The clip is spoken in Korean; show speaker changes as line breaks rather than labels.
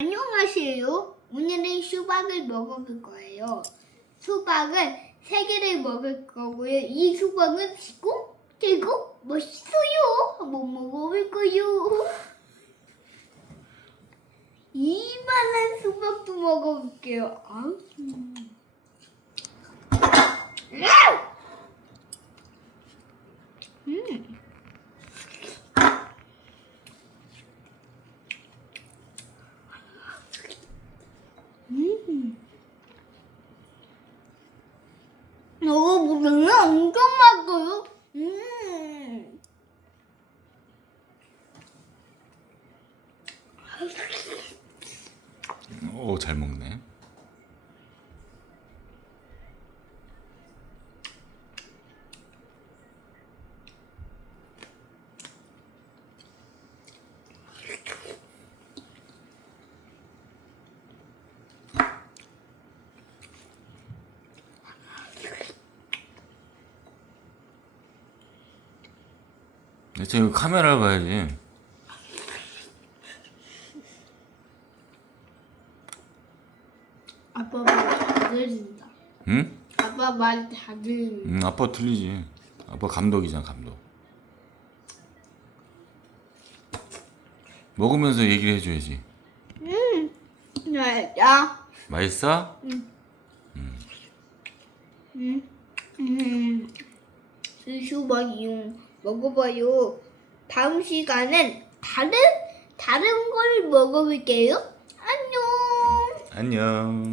안녕하세요. 오늘은 수박을 먹어볼 거예요. 수박은 세 개를 먹을 거고요. 이 수박은 시고 되고 멋있어요. 한번 먹어볼 거요. 이만한 수박도 먹어볼게요. 음. 음. 이거 무슨 엄청 맛있어요. 음.
오, 잘 먹네. 대체 이거 카메라를 봐야지.
아빠 말 다 들린다.
응?
아빠 말 다 들린다.
응, 아빠 틀리지. 아빠 감독이잖아, 감독. 먹으면서 얘기를 해줘야지.
야,
맛있어?
음, 음, 이 수박 이용 먹어봐요. 다음 시간엔 다른 다른 걸 먹어볼게요.
안녕.